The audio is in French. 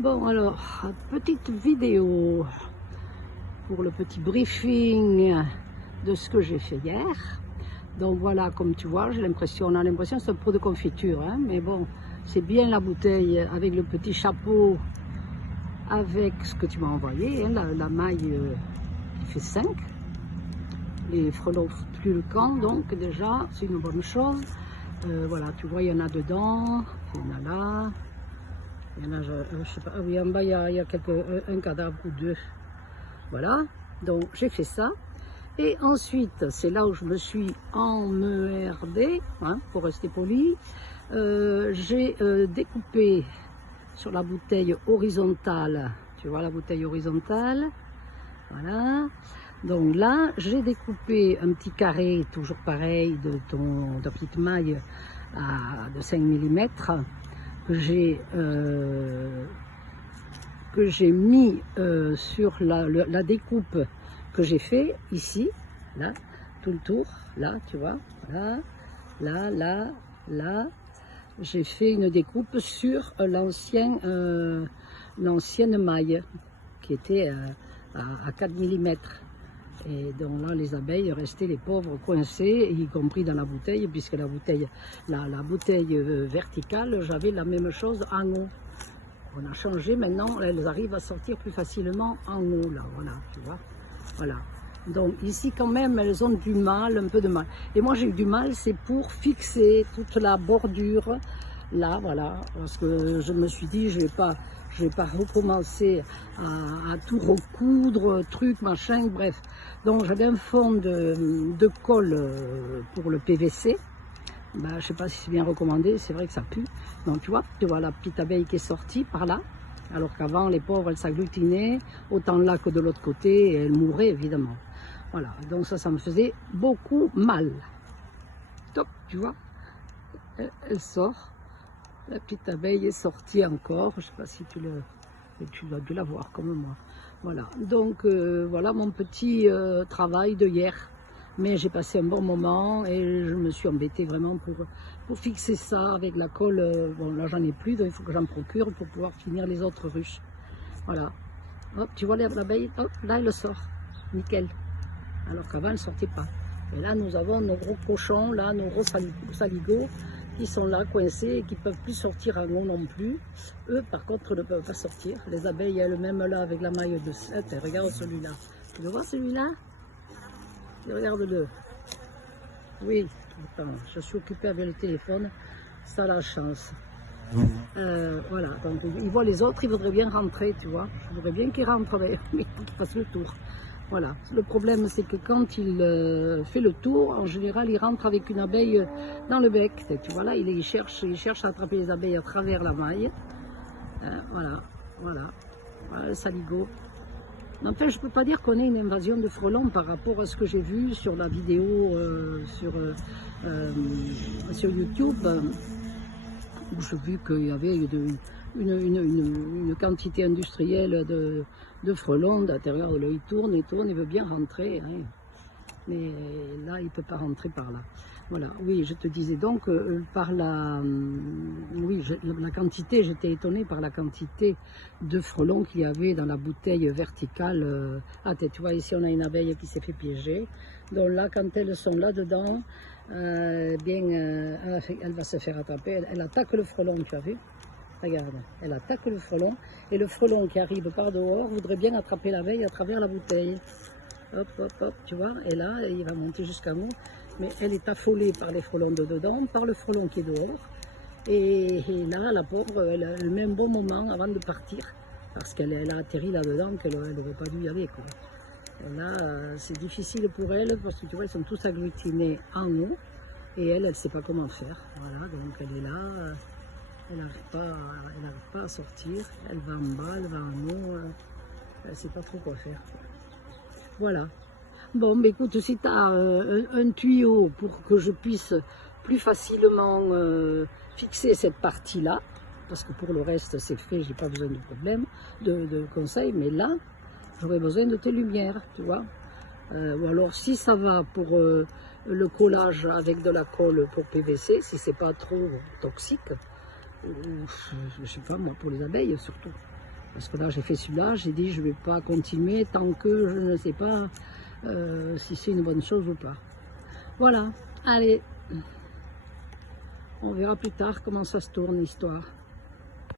Bon alors, petite vidéo pour le petit briefing de ce que j'ai fait hier. Donc voilà, comme tu vois, on a l'impression que c'est un pot de confiture, hein, mais bon, c'est bien la bouteille avec le petit chapeau, avec ce que tu m'as envoyé, hein, la maille qui fait 5, les frelons plus le camp, donc déjà, c'est une bonne chose. Voilà, tu vois, il y en a dedans, il y en a là. Il y en a, je sais pas, ah oui, en bas, il y a un cadavre ou deux. Voilà, donc j'ai fait ça. Et ensuite, c'est là où je me suis emmerdée, hein, pour rester poli. J'ai découpé sur la bouteille horizontale, tu vois la bouteille horizontale, voilà. Donc là, j'ai découpé un petit carré, toujours pareil, de ta petite maille de 5 mm que j'ai mis sur la découpe que j'ai fait ici, là, tout le tour, là, tu vois, là, là, là, là. J'ai fait une découpe sur l'ancienne maille qui était à 4 mm. Et donc là, les abeilles restaient, les pauvres, coincées, y compris dans la bouteille, puisque la bouteille verticale, j'avais la même chose en haut. On a changé, maintenant, elles arrivent à sortir plus facilement en haut, là, voilà, tu vois. Voilà. Donc ici, quand même, elles ont du mal, un peu de mal. Et moi, j'ai eu du mal, c'est pour fixer toute la bordure, là, voilà, parce que je me suis dit, je vais pas recommencer à tout recoudre, truc, machin, bref. Donc j'avais un fond de colle pour le PVC. Ben, je ne sais pas si c'est bien recommandé, c'est vrai que ça pue. Donc tu vois la petite abeille qui est sortie par là, alors qu'avant les pauvres elles s'agglutinaient, autant là que de l'autre côté, et elles mourraient évidemment. Voilà, donc ça me faisait beaucoup mal. Top, tu vois, elle sort. La petite abeille est sortie encore, je ne sais pas si tu dois dû la voir comme moi. Voilà, donc voilà mon petit travail de hier. Mais j'ai passé un bon moment et je me suis embêtée vraiment pour fixer ça avec la colle. Bon, là j'en ai plus, donc il faut que j'en procure pour pouvoir finir les autres ruches. Voilà. Hop, tu vois l'abeille, hop, là elle sort. Nickel. Alors qu'avant elle ne sortait pas. Et là nous avons nos gros cochons, là, nos gros saligots, qui sont là coincés et qui ne peuvent plus sortir en haut non plus. Eux par contre ne peuvent pas sortir. Les abeilles elles-mêmes là avec la maille de 7, regarde celui-là. Tu le vois celui-là? Regarde-le. Oui, attends, je suis occupée avec le téléphone, ça a la chance. Voilà, donc ils voient les autres, ils voudraient bien rentrer, tu vois. Je voudrais bien qu'ils rentrent, mais qu'ils fassent le tour. Voilà, le problème c'est que quand il fait le tour, en général il rentre avec une abeille dans le bec. Tu vois là, il cherche à attraper les abeilles à travers la maille. Voilà, le saligot. Enfin, je ne peux pas dire qu'on ait une invasion de frelons par rapport à ce que j'ai vu sur la vidéo sur YouTube, où j'ai vu qu'il y avait une quantité industrielle de frelons à l'intérieur de l'œil. Il tourne, il veut bien rentrer, hein. Mais là, il ne peut pas rentrer par là. Voilà, oui, je te disais donc, la quantité, j'étais étonnée par la quantité de frelons qu'il y avait dans la bouteille verticale. Tu vois, ici, on a une abeille qui s'est fait piéger. Donc là, quand elles sont là-dedans, elle va se faire attraper. Elle attaque le frelon, tu as vu? Regarde, elle attaque le frelon. Et le frelon qui arrive par dehors voudrait bien attraper l'abeille à travers la bouteille. Hop, hop, hop, tu vois, et là, il va monter jusqu'à nous. Mais elle est affolée par les frelons de dedans, par le frelon qui est dehors. Et là, la pauvre, elle a le un bon moment avant de partir, parce qu'elle a atterri là-dedans, qu'elle n'aurait pas dû y aller, quoi. Et là, c'est difficile pour elle, parce que tu vois, ils sont tous agglutinés en haut, et elle ne sait pas comment faire. Voilà, donc elle est là, elle n'arrive pas à sortir, elle va en bas, elle va en haut, elle ne sait pas trop quoi faire. Voilà. Bon, mais écoute, si tu as un tuyau pour que je puisse plus facilement fixer cette partie-là, parce que pour le reste, c'est fait, j'ai pas besoin de problème, de conseils, mais là, j'aurais besoin de tes lumières, tu vois. Ou alors, si ça va pour le collage avec de la colle pour PVC, si c'est pas trop toxique, je sais pas, moi, pour les abeilles surtout. Parce que là, j'ai fait celui-là, j'ai dit je ne vais pas continuer tant que je ne sais pas si c'est une bonne chose ou pas. Voilà, allez, on verra plus tard comment ça se tourne l'histoire.